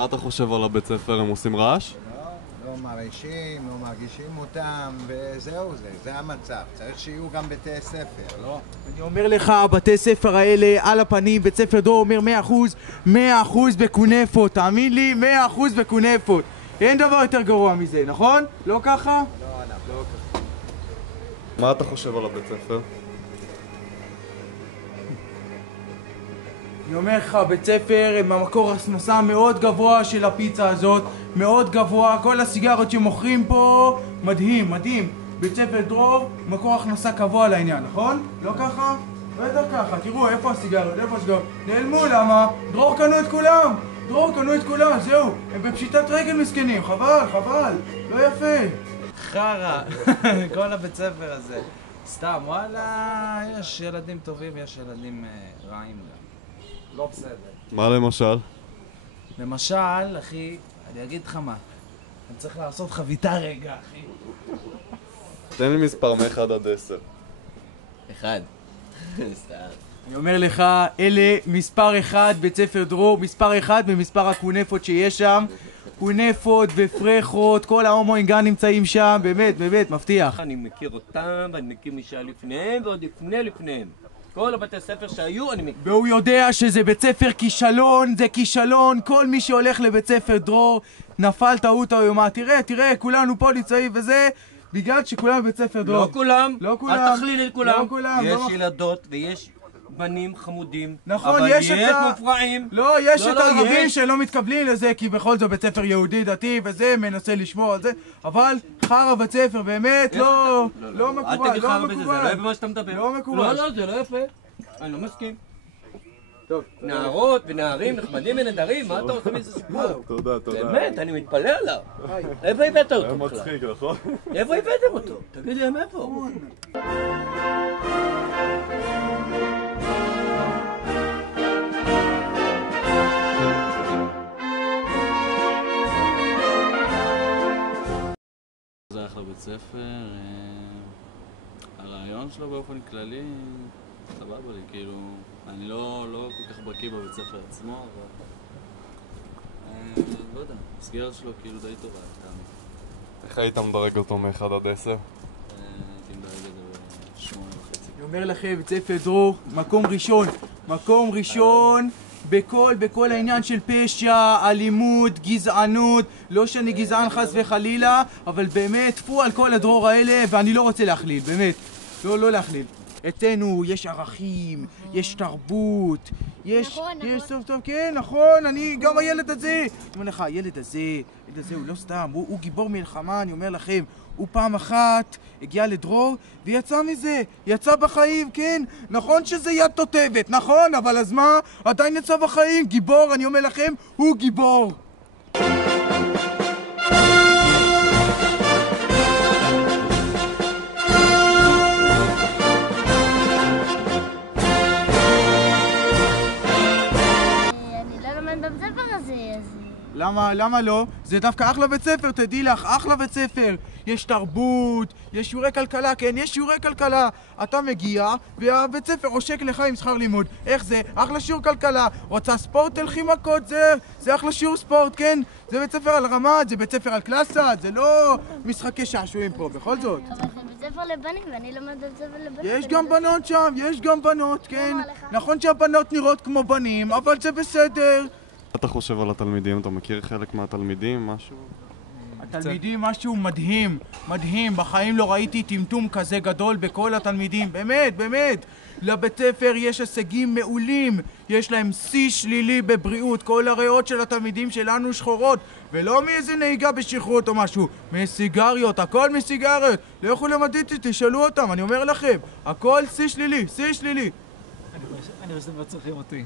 מה אתה חושב על הבית ספר? הם עושים רעש? לא מרעישים, לא מרגישים אותם, וזהו זה המצב. צריך שיהיו גם בתי ספר, לא? אני אומר לך, בתי ספר האלה על הפנים, בית ספר דרור אומר 100% בקונפות, תאמין לי, 100% בקונפות. אין דבר יותר גרוע מזה, נכון? לא ככה? לא ככה. מה אתה חושב על הבית ספר? אני אומר לך, בית ספר הם המקור הכנסה מאוד גבוה של הפיצה הזאת, מאוד גבוה, כל הסיגרות שמוכרים פה, מדהים, מדהים. בית ספר דרור, מקור הכנסה קבוע לעניין, נכון? לא ככה? בטח ככה, תראו, איפה הסיגרות, איפה הסיגרות? נעלמו, למה? דרור קנו את כולם! דרור קנו את כולם, זהו, הם בפשיטת רגל מסכנים, חבל, חבל, לא יפה. חרא, כל הבית ספר הזה. סתם, וואלה, יש ילדים טובים, יש ילדים רעים גם. לא בסדר. מה למשל? למשל, אחי, אני אגיד לך מה. אני צריך לעשות חביתה רגע, אחי. תן לי מספר מ-1 עד 10. 1. סתם. אני אומר לך, אלה מספר 1 בית ספר דרור, מספר 1 במספר הקונפות שיש שם. קונפות ופרחות, כל ההומואים גם נמצאים שם, באמת, באמת, מבטיח. אני מכיר אותם, ואני מכיר מי שהיה לפניהם, ועוד לפניהם. כל הבתי ספר שהיו, אני מכיר. והוא יודע שזה בית ספר כישלון, זה כישלון, כל מי שהולך לבית ספר דרור נפל טעות איומה. תראה, כולנו פה נמצאים וזה, בגלל שכולם בבית ספר דרור. לא כולם, לא כולם. אל תכליל את כולם. לא כולם. יש ילדות ויש בנים חמודים. נכון, אבל יש מופרעים. לא, יש את הערבים שלא מתקבלים לזה, כי בכל זאת בית ספר יהודי דתי וזה, מנסה לשמור על זה, אבל חרא בית ספר באמת לא מקובל, אל תגיד חרא בזה, זה לא יפה מה שאתה מדבר. לא מקובל. לא, זה לא יפה. אני לא מסכים. טוב, נערות ונערים נחמדים ונדרים, מה אתה עושה מזה סיפור? תודה. באמת, אני מתפלא עליו. איפה הבאת אותו בכלל? מצחיק, נכון? איפה הבאתם אותו? תגיד לי, איפה? זה אחלה בית ספר, הרעיון שלו באופן כללי סבבה לי, כאילו, אני לא כל כך בקיא בבית ספר עצמו, אבל לא יודע, הסגירה שלו כאילו די טובה. איך היית מדרג אותו מ-1 עד 10? הייתי מדרג את זה ב8.5. אני אומר לכם, בית ספר דרור, מקום ראשון בכל העניין של פשע, אלימות, גזענות, לא שאני גזען חס וחלילה, אבל באמת, פו על כל הדרור האלה, ואני לא רוצה להכליל, באמת, לא להכליל. אצלנו יש ערכים, יש תרבות, יש טוב, כן, נכון, אני, גם הילד הזה, אני אומר לך, הילד הזה הוא לא סתם, הוא גיבור מלחמה, אני אומר לכם, הוא פעם אחת הגיע לדרור ויצא מזה, יצא בחיים, כן, נכון שזה יד תותבת, נכון, אבל אז מה, עדיין יצא בחיים, גיבור, אני אומר לכם, הוא גיבור. למה לא? זה דווקא אחלה בית ספר, תדעי לך, אחלה בית ספר. יש תרבות, יש שיעורי כלכלה, כן, יש שיעורי כלכלה. אתה מגיע, והבית ספר עושק לך עם שכר לימוד. איך זה? אחלה שיעור כלכלה. רוצה ספורט, תלכי מכות, זה אחלה שיעור ספורט, כן? זה בית ספר על רמת, זה בית ספר על קלאסה, זה לא משחקי שעשועים פה, בכל זאת. אבל זה בית ספר לבנים, ואני לומד בית ספר לבנים. יש גם בנות שם, יש גם בנות, כן. נכון שהבנות נראות כמו בנים, אבל זה בסדר. מה אתה חושב על התלמידים? אתה מכיר חלק מהתלמידים? משהו? התלמידים משהו מדהים, מדהים. בחיים לא ראיתי טמטום כזה גדול בכל התלמידים. באמת. לבית ספר יש הישגים מעולים. יש להם שיא שלילי בבריאות. כל הריאות של התלמידים שלנו שחורות. ולא מאיזה נהיגה בשכרות או משהו. מסיגריות, הכל מסיגריות. לא יכולים למדית, תשאלו אותם, אני אומר לכם. הכל שיא שלילי. אני חושב שצריכים אותי.